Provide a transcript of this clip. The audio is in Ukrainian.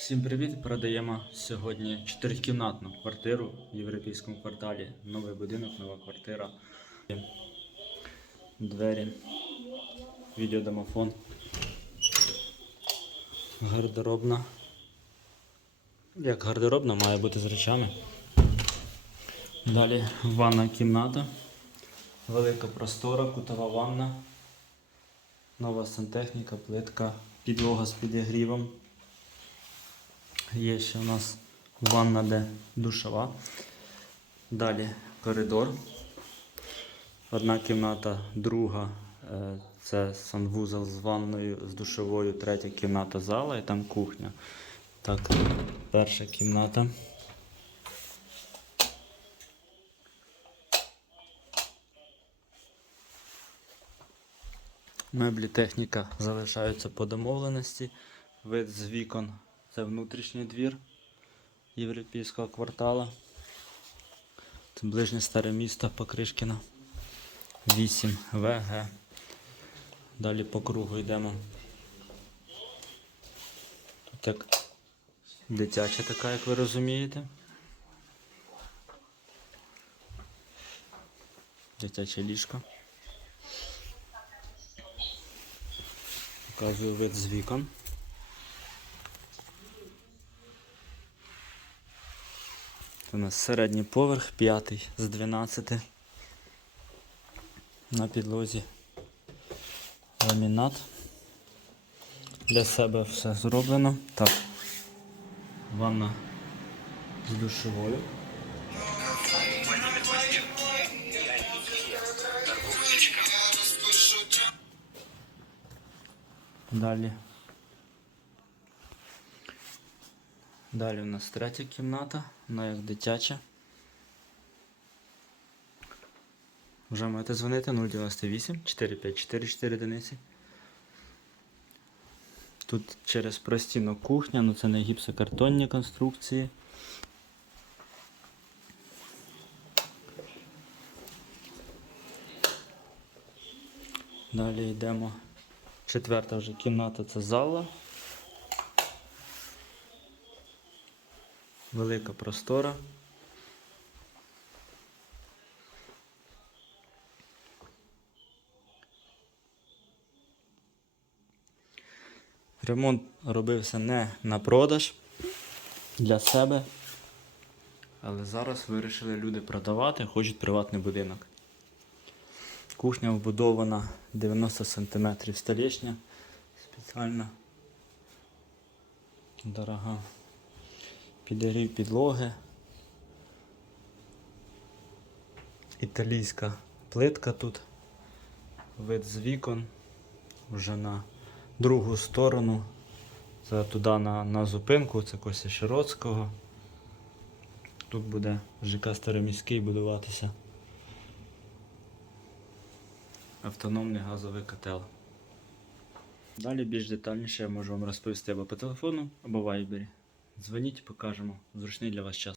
Всім привіт! Продаємо сьогодні чотирикімнатну квартиру в європейському кварталі. Новий будинок, нова квартира. Двері, відеодомофон, гардеробна. Як гардеробна має бути з речами. Далі ванна кімната, велика простора, кутова ванна, нова сантехніка, плитка, підлога з підігрівом. Є ще у нас ванна, де душова. Далі коридор. Одна кімната, друга е, це санвузол з ванною, з душовою, третя кімната зала і там кухня. Так, перша кімната. Меблі техніка залишаються по домовленості. Вид з вікон це внутрішній двір європейського кварталу. Це ближнє старе місто Покришкіно. 8 ВГ. Далі по кругу йдемо. Тут як дитяча така, як ви розумієте. Дитяче ліжко. Показую вид з вікон. Це у нас середній поверх, п'ятий з 12. На підлозі ламінат. Для себе все зроблено. Так. Ванна з душовою. Далі. Далі у нас третя кімната, вона як дитяча. Вже можете дзвонити 098 454 4 одиниці. Тут через простіну кухня, ну це не гіпсокартонні конструкції. Далі йдемо. Четверта вже кімната це зала. Велика простора. Ремонт робився не на продаж для себе, але зараз вирішили люди продавати, хочуть приватний будинок. Кухня вбудована 90 см столішня, спеціальна, дорога. Підігрів підлоги. Італійська плитка тут. Вид з вікон. Вже на другу сторону. Це туди на, на зупинку, це Костя Широцького. Тут буде ЖК Староміський будуватися. Автономний газовий котел. Далі більш детальніше я можу вам розповісти або по телефону, або в вайбері. Дзвоніть, покажемо. Зручний для вас час.